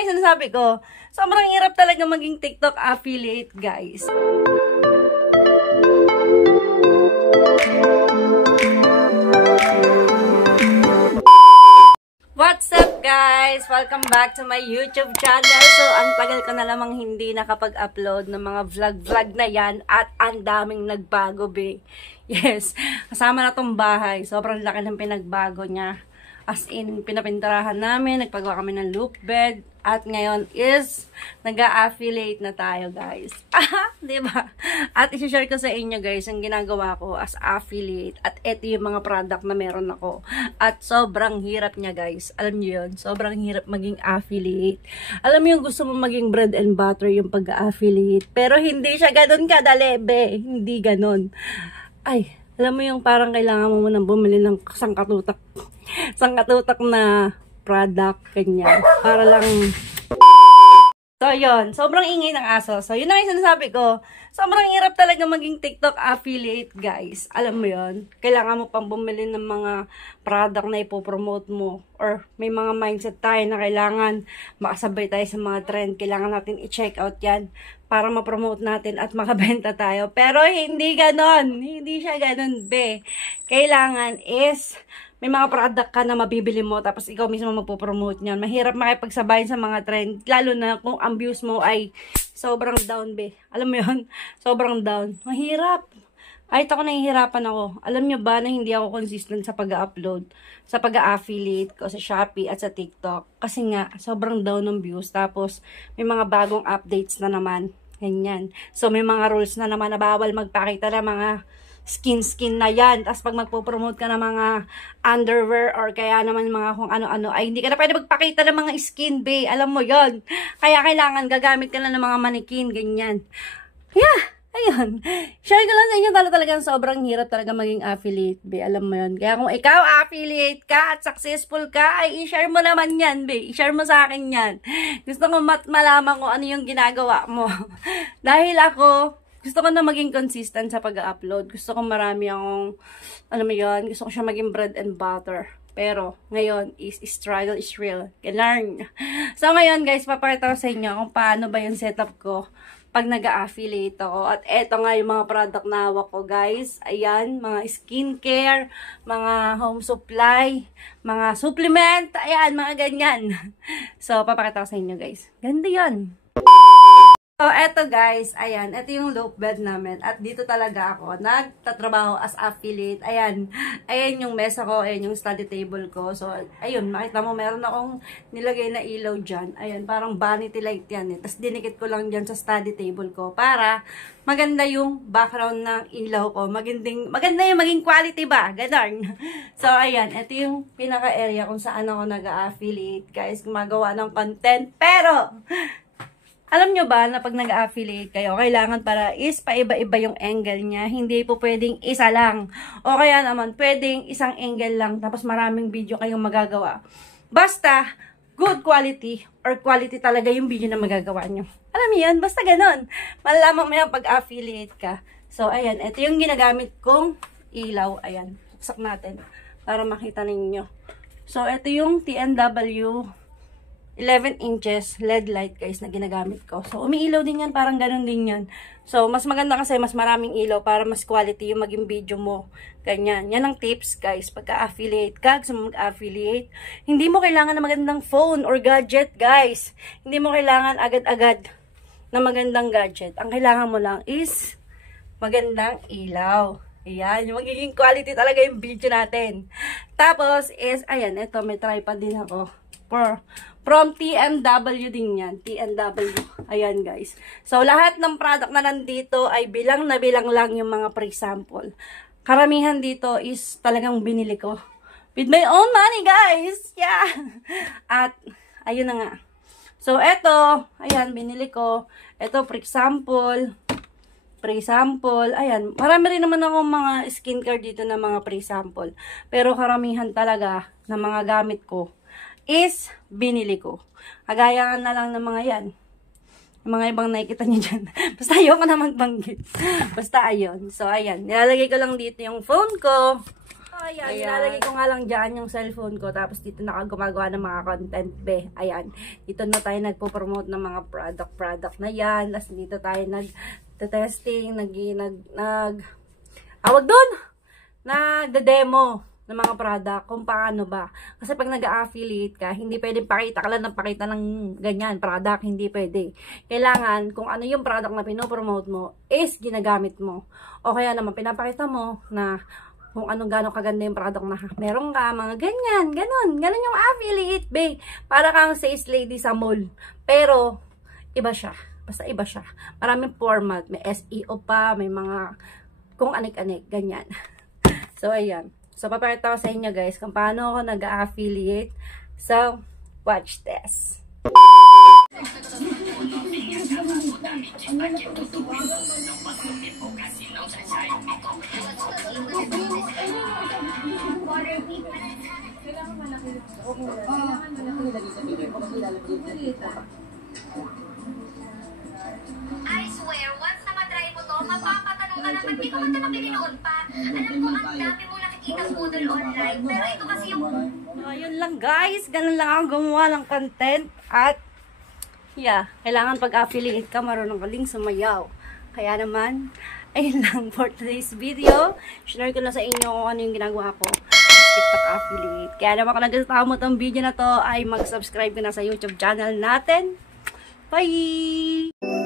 Sinasabi ko, sobrang hirap talaga maging TikTok affiliate, guys. What's up, guys? Welcome back to my YouTube channel. So, ang tagal ko na lamang hindi nakapag-upload ng mga vlog na yan at ang daming nagbago, be. Yes, kasama na tong bahay. Sobrang laki ng pinagbago niya. As in, pinapinturahan namin, nagpagawa kami ng loop bed, at ngayon is, nag-a-affiliate na tayo, guys. Diba? At isi-share ko sa inyo, guys, ang ginagawa ko as affiliate, at ito yung mga product na meron ako. At sobrang hirap niya, guys. Alam niyo yun? Sobrang hirap maging affiliate. Alam mo yung gusto mo maging bread and butter yung pag-affiliate, pero hindi siya ganun kadali, be. Hindi ganun. Ay, alam mo yung parang kailangan mo nang bumili ng sangkatutak na product, ganyan. Para lang... So, yun. Sobrang ingay ng aso. So, yun ang sinasabi ko. Sobrang hirap talaga maging TikTok affiliate, guys. Alam mo yun? Kailangan mo pang bumili ng mga product na ipopromote mo. Or may mga mindset tayo na kailangan makasabay tayo sa mga trend. Kailangan natin i-check out yan para ma-promote natin at makabenta tayo. Pero hindi ganon. Hindi siya ganon, be. Kailangan is... may mga product ka na mabibili mo, tapos ikaw mismo magpo-promote niyan. Mahirap makipagsabayin sa mga trend, lalo na kung ang views mo ay sobrang down, be. Alam mo yun? Sobrang down. Mahirap. Kahit ako nahihirapan ako. Alam nyo ba na hindi ako consistent sa pag-upload, sa pag-affiliate ko sa Shopee at sa TikTok? Kasi nga, sobrang down ng views. Tapos, may mga bagong updates na naman. Ganyan. So, may mga rules na naman na bawal magpakita ng mga skin na yan. Tapos pag magpo-promote ka ng mga underwear or kaya naman mga kung ano-ano, ay hindi ka na pwede magpakita ng mga skin, be. Alam mo yon. Kaya kailangan gagamit ka na ng mga mannequin, ganyan. Yeah, ayun. Share ko lang sa inyo talagang sobrang hirap talaga maging affiliate, be. Alam mo yon. Kaya kung ikaw affiliate ka at successful ka, ay i-share mo naman yan, be. I-share mo sa akin yan. Gusto ko malaman kung ano yung ginagawa mo. Dahil ako, gusto ko na maging consistent sa pag-upload. Gusto ko marami akong, alam mo yun, gusto ko siya maging bread and butter. Pero, ngayon, struggle is real. Learn. So, ngayon, guys, papakita ko sa inyo kung paano ba yung setup ko pag nag-affiliate ako. At eto nga yung mga product na hawak ko, guys. Ayan, mga skincare, mga home supply, mga supplement, ayan, mga ganyan. So, papakita ko sa inyo, guys. Ganda yan. So, eto guys, ayan, eto yung loop bed namin. At dito talaga ako nagtatrabaho as affiliate. Ayan, ayan yung mesa ko, ayan yung study table ko. So, ayun, makita mo, meron akong nilagay na ilaw dyan. Ayan, parang vanity light yan eh. Tapos dinikit ko lang dyan sa study table ko para maganda yung background ng ilaw ko. Maganda yung maging quality ba? Ganon. So, ayan, eto yung pinaka-area kung saan ako nag-affiliate. Guys, gumagawa ng content. Pero... alam nyo ba na pag nag-affiliate kayo, kailangan para is paiba-iba yung angle niya. Hindi po pwedeng isa lang. O kaya naman, pwedeng isang angle lang, tapos maraming video kayong magagawa. Basta, good quality or quality talaga yung video na magagawa nyo. Alam mo yun? Basta ganun. Malalaman mo yan pag-affiliate ka. So, ayan. Ito yung ginagamit kong ilaw. Ayan. Buksak natin para makita ninyo. So, ito yung TNW 11 inches LED light, guys, na ginagamit ko. So, umiilaw din yan. Parang ganun din yan. So, mas maganda kasi mas maraming ilaw para mas quality yung maging video mo. Ganyan. Yan ang tips, guys. Pagka-affiliate ka, gusto mo mag-affiliate, hindi mo kailangan na magandang phone or gadget, guys. Hindi mo kailangan agad-agad na magandang gadget. Ang kailangan mo lang is magandang ilaw. Ayan. Yung magiging quality talaga yung video natin. Tapos is, ayan, ito, may tripod din ako. From TNW din yan. TNW. Ayan, guys. So, lahat ng product na nandito ay bilang na bilang lang yung mga pre-sample. Karamihan dito is talagang binili ko. With my own money, guys. Yeah. At, ayun na nga. So, eto. Ayan, binili ko. Eto, pre-sample. Pre-sample. Ayan. Marami rin naman akong mga skincare dito na mga pre-sample. Pero karamihan talaga na mga gamit ko is binili ko. Kagaya na lang ng mga yan. Yung mga ibang nakikita niyo dyan. Basta ayoko na magbanggit. Basta ayun. So, ayan. Nilalagay ko lang dito yung phone ko. ayan, ilalagay ko nga lang dyan yung cellphone ko. Tapos dito na ako gumagawa ng mga content, be. Ayan, dito na tayo nagpo-promote ng mga product na yan. Tapos dito tayo nag-testing, awag doon! Nag-demo ng mga product, kung paano ba. Kasi pag nag-affiliate ka, hindi pwedeng pakita ka lang ng pakita ng ganyan, product, hindi pwede. Kailangan, kung ano yung product na pinopromote mo, is ginagamit mo. O kaya naman, pinapakita mo na kung anong gano'ng kaganda yung product na meron ka, mga ganyan, ganon yung affiliate, babe. Para kang sales lady sa mall. Pero, iba siya. Basta iba siya. Maraming format, may SEO pa, may mga, kung anik-anik, ganyan. So, ayan. So, papakita ko sa inyo guys kung paano ako nag-affiliate. So, watch this. I swear, once na matry mo to, mapapatanong ka naman, di ka man talaga pininood pa. Alam ko, ang dami mo nakikita model online, pero ito kasi yung... So, ayun lang guys. Ganun lang ako gumawa ng content. At, yeah, kailangan pag-affiliate ka, marunong ka ling sumayaw. Kaya naman, ayun lang for today's video. Share ko na sa inyo kung ano yung ginagawa ko. TikTok affiliate. Kaya naman kung nagustuhan mo tong video na to, ay mag-subscribe ka na sa YouTube channel natin. Bye!